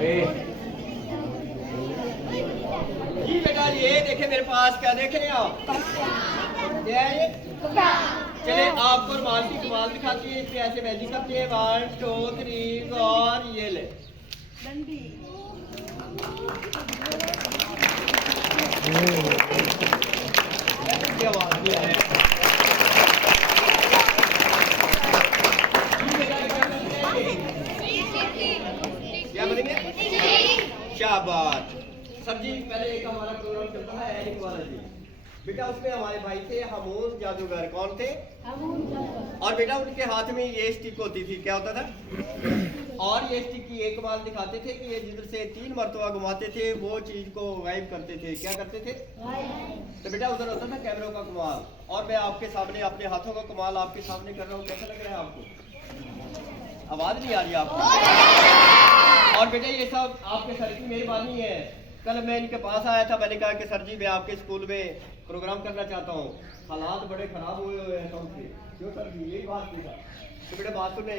जी बेटा ये देखे मेरे पास, क्या देख रहे हैं आप? क्या है ये? चले आपको रुमाल की कमाल दिखाती है, इस पे ऐसे मैजिक करते हैं। 1 2 3 और ये ले आवाज है। क्या बोलेंगे? शाबाश सर जी। पहले एक हमारा प्रोग्राम चलता है एरिक वाला जी बेटा, उसमें हमारे भाई थे हमून जादूगर। कौन थे? और बेटा उनके हाथ में ये स्टिक होती थी। क्या होता था? और ये स्टिक की एक कमाल दिखाते थे कि ये जिधर से 3 मरतबा घुमाते थे वो चीज को गायब करते थे। क्या करते थे? तो बेटा उधर होता था कैमरों का कमाल, और मैं आपके सामने अपने हाथों का कमाल आपके सामने कर रहा हूँ। कैसा लग रहा है आपको? आवाज नहीं आ रही आपको? और बेटा ये सब आपके सर की मेहरबानी है। कल मैं इनके पास आया था, मैंने कहा कि सर जी मैं आपके स्कूल में प्रोग्राम करना चाहता हूँ, हालात बड़े खराब हुए हुए हैं सबसे। क्यों सर जी? यही बात थी। तो बेटा बात सुने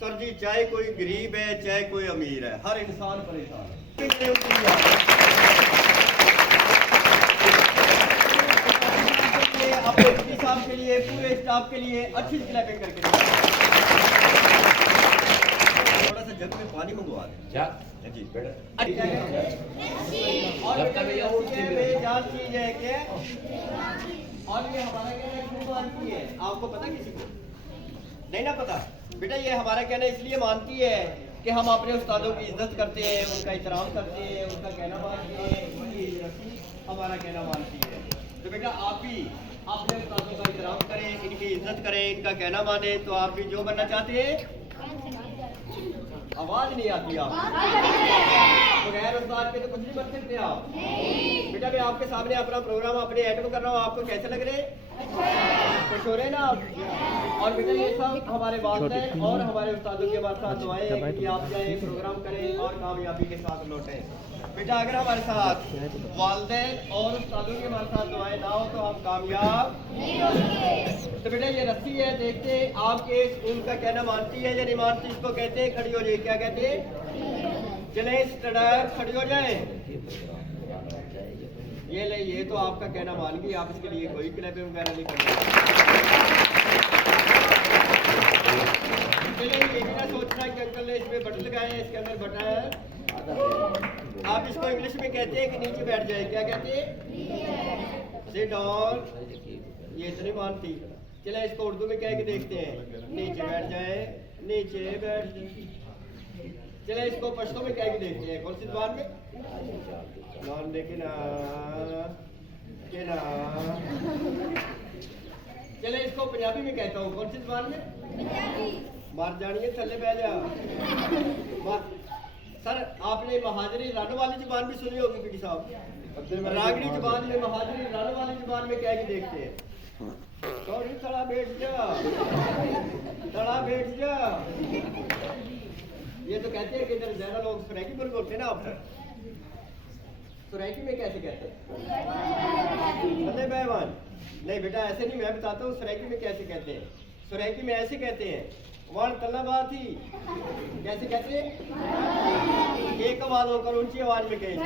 सर जी, चाहे कोई गरीब है चाहे कोई अमीर है, हर इंसान परेशान है। अपने साहब के लिए, पूरे स्टाफ के लिए अच्छी क्लैपिंग करके थोड़ा सा जग में पानी मंगवा दें जी बेटा। और बेजान चीज है क्या? और ये हमारा कहना क्यों मानती है? आपको पता किसी को नहीं ना पता? बेटा ये हमारा कहना इसलिए मानती है कि हम अपने उस्तादों की इज्जत करते हैं, उनका एहतराम करते हैं, उनका कहना मानते हैं, उनकी हमारा कहना मानती है। तो बेटा आप भी अपने उस्तादों का एहतराम करें, इनकी इज्जत करें, इनका कहना माने, तो आप भी जो बनना चाहते हैं। आवाज नहीं आती आप बगैर उस्ताद के तो कुछ नहीं बन सकते आप। बेटा मैं आपके सामने अपना प्रोग्राम अपने एटम कर रहा हूँ, आपको कैसे लग रहे? खुश हो रहे ना आप? और बेटा ये सब हमारे वालिदैन और हमारे उस्तादों के हमारे साथ दुआएं कि आप जाए प्रोग्राम करें और कामयाबी के साथ लौटें। बेटा अगर हमारे साथ वालिदैन और उस्तादों के हमारे साथ दुआएं ना हो तो हम कामयाब नहीं होंगे। तो बेटा ये रस्सी है, देखते हैं आपके स्कूल का कहना मानती है या नहीं मानती? इसको कहते हैं खड़ी हो जाए। क्या कहते हैं? चले स्टैंड खड़ी हो जाए। ये ले, ये तो आपका कहना मान गई, आप इसके लिए कोई क्लैपिंग वगैरह नहीं करेंगे। चलिए ये भी ना सोचना कि अंकल ने इसमें बटन लगाए हैं, इसके अंदर बटन है। आप इसको इंग्लिश में कहते हैं कि नीचे बैठ जाए। क्या कहते हैं? Sit down. ये तो नहीं मानती। चले इसको उर्दू में कह के देखते हैं, नीचे बैठ जाए, नीचे बैठ जाए। चले इसको पश्तो में कह के देखते हैं। कौन सी जुबान में? नॉन देखे ना के ना। चले इसको पंजाबी में कहता हूँ। कौन सी जुबान में? मार जानिए थल्ले बह जा। सर आपने महाजरी रन वाली जुबान भी सुनी होगी पीटी साहब। रागड़ी जुबान में महाजरी रन वाली जुबान में कह के देखते हैं। थोड़ी तड़ा बैठ जा, तड़ा बैठ जा। ये तो कहते हैं कि इधर ज्यादा लोग सुरैकी बोल बोलते हैं ना आप। सुरैकी में कैसे कहते हैं? अरे बैवान नहीं बेटा ऐसे नहीं, मैं बताता हूँ सुरैकी में कैसे कहते हैं। सुरैकी में ऐसे कहते हैं, वन तलबा थी। कैसे कहते हैं? एक आवाज होकर ऊंची आवाज में कहें।